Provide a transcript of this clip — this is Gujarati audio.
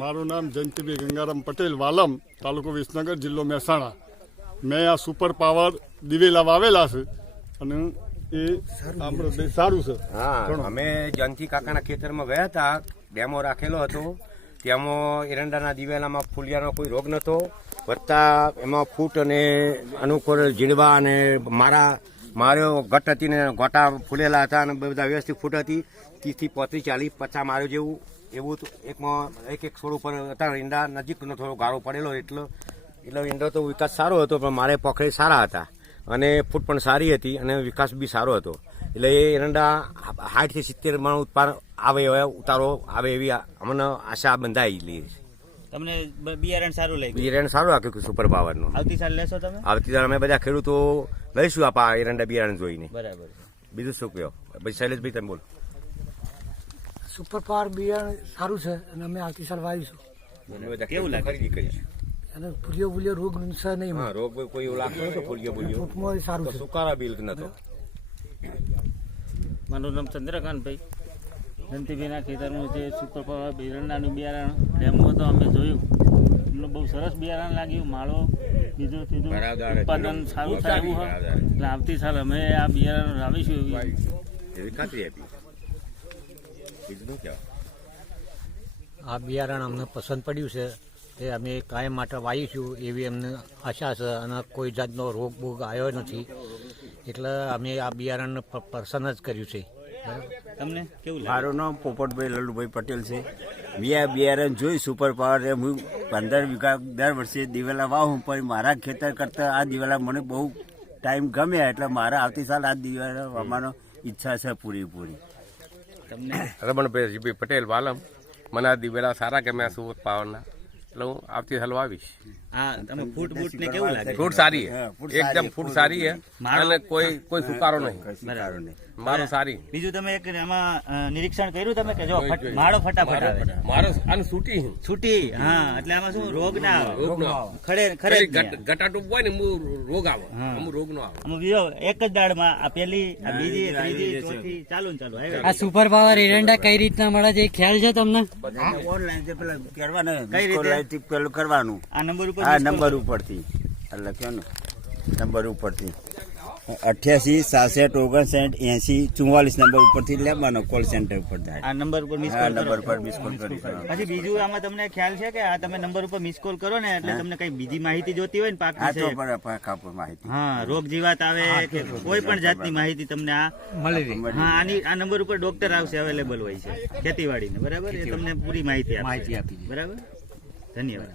મારું નામ જયંતિભાઈ ગંગારામ પટેલ, વાલમ, તાલુકો વિસનગર, જિલ્લો મહેસાણા. મેં આ સુપર પાવર દિવેલા વાવેલા છે અને એ આપણે સારું છે. હા, અમે જયંતિ કાકાના ખેતરમાં ગયા હતા, ડેમો રાખેલો હતો. તેમાં એરંડાના દિવેલામાં ફૂલિયાનો કોઈ રોગ નહોતો. વત્તા એમાં ફૂટ અને અનુકૂળ ઝીંડવા અને માર્યો ઘટ હતી ને ગોટા ફૂલેલા હતા અને બધા વ્યવસ્થિત ફૂટ હતી. 30 થી 35, 40, 50 માર્યો જેવું એવું એકમાં એક છોડ ઉપર હતા. ઈંડા નજીકનો થોડો ગાળો પડેલો એટલે ઈંડો તો વિકાસ સારો હતો, પણ મારે પોખરે સારા હતા અને ફૂટ પણ સારી હતી અને વિકાસ બી સારો હતો. એટલે એ એરંડા 60 થી 70 મણ ઉત્પાદન આવે ઉતારો આવે એવી અમને આશા બંધાયેલી છે. તમને બિયારણ સારું લાગ્યું? બિયારણ સારું રાખ્યું સુપર પાવરનું. આવતી સાલ લેશો તમે? આવતી સાલ અમે બધા ખેડૂતો લઈશું આપા એરંડા બિયારણ જોઈને. બરાબર. બીજું શું કહો ભાઈ? શૈલેષભાઈ તમે બોલો. સુપર પાવર બિયારણ સારું છે અને અમે આવતી સાલ વાવીશું. કેવું લાગે? ખરીદી કરીશું. અને ફૂલિયો રોગ છે નહીં. હા, રોગ કોઈ એવું લાગતો નતો. ફૂલિયો સારું છે. સુકારા બિલ નતો. મારું નામ ચંદ્રકાંતભાઈ. જયંતિભાઈના ખેતરનું જે સુપર પાવર બિયારણનું બિયારણ ડેમો તો અમે જોયું. અમને બહુ સરસ બિયારણ લાગ્યું. માળો બીજું ત્રીજું ઉત્પાદન સારું થાય એવું હોય. એટલે આવતી સાલ અમે આ બિયારણ લાવીશું એવી ખાતરી આપી. બીજું શું કહેવાય? આ બિયારણ અમને પસંદ પડ્યું છે તે અમે કાયમ માટે વાવીશું એવી અમને આશા છે અને કોઈ જાતનો રોગ બોગ આવ્યો નથી. એટલે અમે આ બિયારણ પસંદ જ કર્યું છે. તમને કેવું લાગે? મારું નામ પોપટભાઈ લલ્લુભાઈ પટેલ છે. મેં આ બિયારણ જોઈ સુપર પાવર. હું 15 વીઘા દર વર્ષે દિવેલા વાવું, પણ મારા ખેતર કરતાં આ દિવેલા મને બહુ ટાઈમ ગમ્યા, એટલે મારા આવતી સાલ આ દિવેલા વાવવાનો ઈચ્છા છે પૂરેપૂરી. તમને રમણભાઈ પટેલ, વાલમ. મને આ દિવેલા સારા ગમ્યા સુપર પાવરના, એટલે હું આવતી સાલ વાવીશ. હા, તમે ફૂટ ને કેવું લાગે? ફૂટ સારી છે, એકદમ ફૂટ સારી છે અને કોઈ સુકારો નહીં. મારો સારી. બીજું તમે એક આમાં નિરીક્ષણ કર્યું તમે કે જો માળો ફટાફટ આવે? મારો આને છૂટી. હા, એટલે આમાં શું રોગ ના આવે? રોગ નો આવે. ખરે ગટાટુપ હોય ને રોગ આવે, અમુક રોગ નો આવે. બીજો એક જ દાળમાં આ પેલી, આ બીજી, ત્રીજી, ચોથી ચાલુ ને ચાલુ આ સુપર પાવર એરંડા કઈ રીતના મળે છે ખ્યાલ છે તમને? ઓનલાઈન પેલા કરવાના, કઈ રીતે? પેલું કરવાનું આ નંબર ઉપર? આ નંબર ઉપરથી લખ્યો ને, નંબર ઉપરથી 88 67 59 80 44 નંબર ઉપરથી લેવાનો. કોલ સેન્ટર ઉપર જાય. આ નંબર ઉપર મિસ આ કોલ નંબર પર મિસ કોલ કરી. પછી બીજું આમાં તમને ખ્યાલ છે કે આ તમે નંબર ઉપર મિસ કોલ કરો ને એટલે તમને કઈ બીજી માહિતી જોતી હોય ને પાક આ તો વિશે? પર કાપડ માહિતી. હા, રોગ જીવાત આવે કે કોઈ પણ જાતની માહિતી તમને આ મળી રહી. હા, આ નંબર ઉપર ડોક્ટર આવશે, અવેલેબલ હોય છે ખેતીવાડીને. બરાબર, એ તમને પૂરી માહિતી આપશે. બરાબર, ધન્યવાદ.